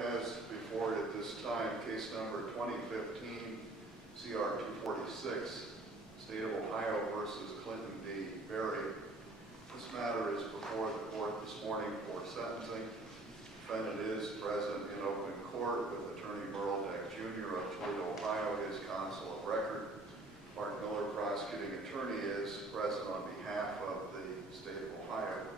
has before it at this time case number 2015 CR 246, State of Ohio versus Clinton D. Berry. This matter is before the court this morning for sentencing. Defendant is present in open court with Attorney Merle Deck Jr. of Toledo, Ohio, his counsel of record. Mark Miller, prosecuting attorney, is present on behalf of the State of Ohio.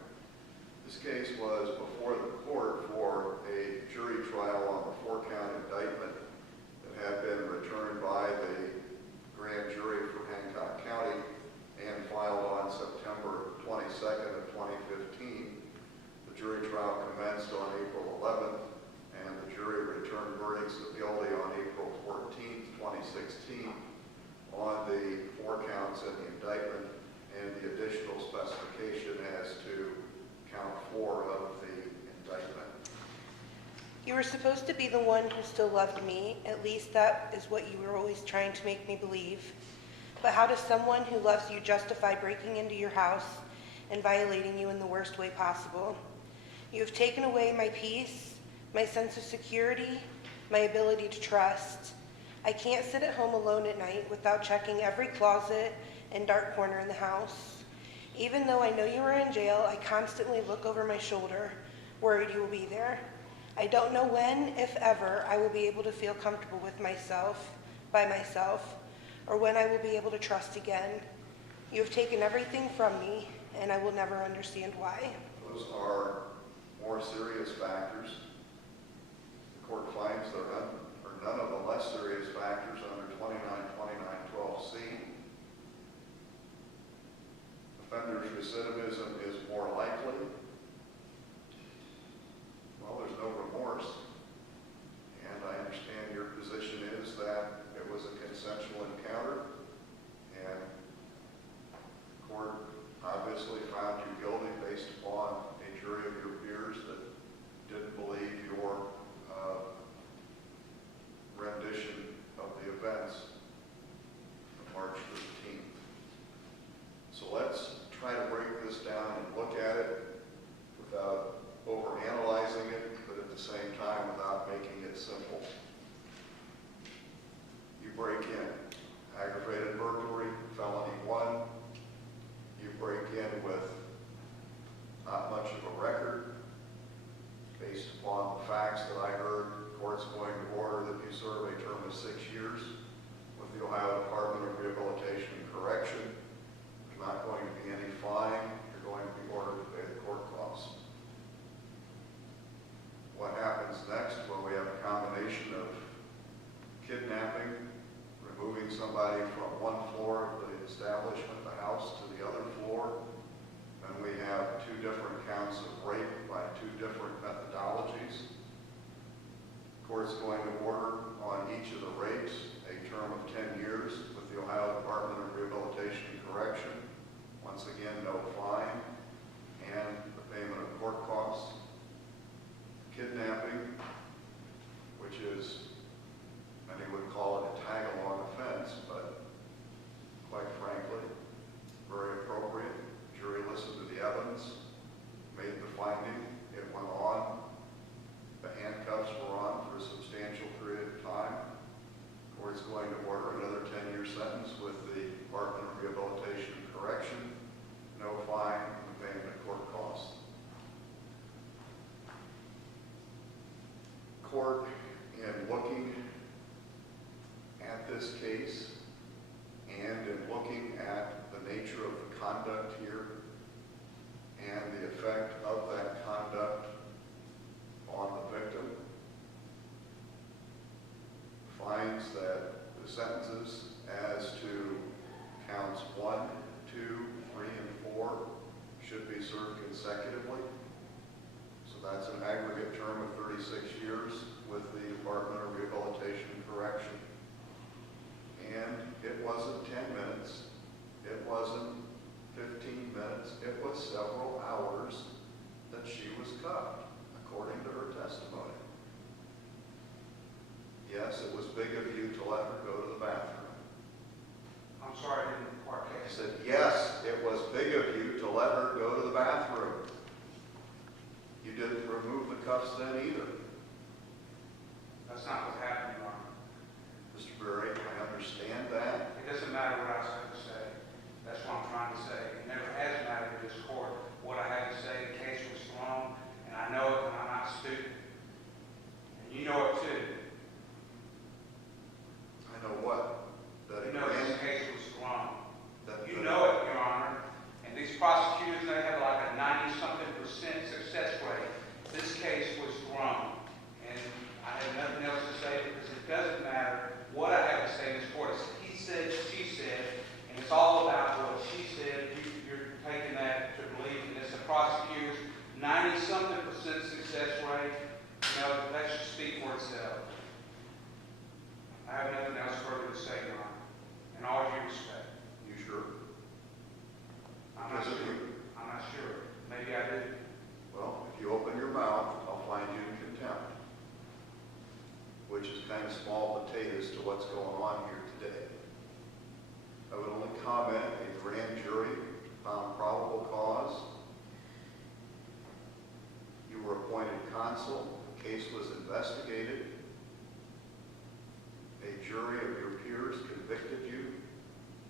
This case was before the court for a jury trial on the 4-count indictment that had been returned by the grand jury for Hancock County and filed on September 22nd of 2015. The jury trial commenced on April 11th, and the jury returned verdicts of guilty on April 14th, 2016 on the 4 counts in the indictment and the additional specification as to count 4 of the indictment. You were supposed to be the one who still loved me. At least that is what you were always trying to make me believe. But how does someone who loves you justify breaking into your house and violating you in the worst way possible? You have taken away my peace, my sense of security, my ability to trust. I can't sit at home alone at night without checking every closet and dark corner in the house. Even though I know you are in jail, I constantly look over my shoulder, worried you will be there. I don't know when, if ever, I will be able to feel comfortable with myself, by myself, or when I will be able to trust again. You have taken everything from me, and I will never understand why. Those are more serious factors. The court finds there are none of the less serious factors under 292912C. Offender's recidivism is more likely. Well, there's no remorse. And I understand your position is that it was a consensual encounter, and the court obviously found you guilty based upon a jury of your peers that didn't believe your rendition of the events of March 13th. So let's try to break this down and look at it without overanalyzing it, but at the same time without making it simple. You break in, aggravated burglary, felony 1. You break in with not much of a record. Based upon the facts that I heard, the court's going to order that you serve a term of 6 years with the Ohio Department of Rehabilitation and Correction. There's not going to be any fine. You're going to be ordered to pay the court costs. What happens next? Well, we have a combination of kidnapping, removing somebody from one floor of the establishment, the house, to the other floor. Then we have 2 different counts of rape by 2 different methodologies. The court's going to order on each of the rapes a term of 10 years with the Ohio Department of Rehabilitation and Correction. Once again, no fine and the payment of court costs. Kidnapping, which is, many would call it a tag-along offense, but quite frankly, very appropriate. Jury listened to the evidence, made the finding, it went on. The handcuffs were on for a substantial period of time. The court's going to order another 10-year sentence with the Department of Rehabilitation and Correction, no fine, and the payment of court costs. Court, in looking at this case and in looking at the nature of the conduct here and the effect of that conduct on the victim, finds that the sentences as to counts 1, 2, 3, and 4 should be served consecutively. So that's an aggregate term of 36 years with the Department of Rehabilitation and Correction. And it wasn't 10 minutes, it wasn't 15 minutes, it was several hours that she was cuffed, according to her testimony. Yes, it was big of you to let her go to the bathroom. I'm sorry, I didn't quite I catch said, yes, it was big of you to let her go to the bathroom. You didn't remove the cuffs then either. itself. I have nothing else further to say, Your Honor. In all due respect. You sure? I'm not Because if sure. you- I'm not sure. Maybe I did. Well, if you open your mouth, I'll find you in contempt, which is kind of small potatoes to what's going on here today. I would only comment a grand jury found probable cause. You were appointed counsel, the case was investigated. A jury of your peers convicted you.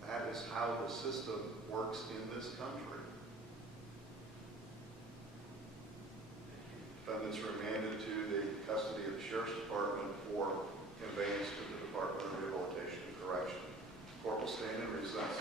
That is how the system works in this country. Defendants remanded to the custody of the Sheriff's Department for conveyance to the Department of Rehabilitation and Correction. Court will stand in recess.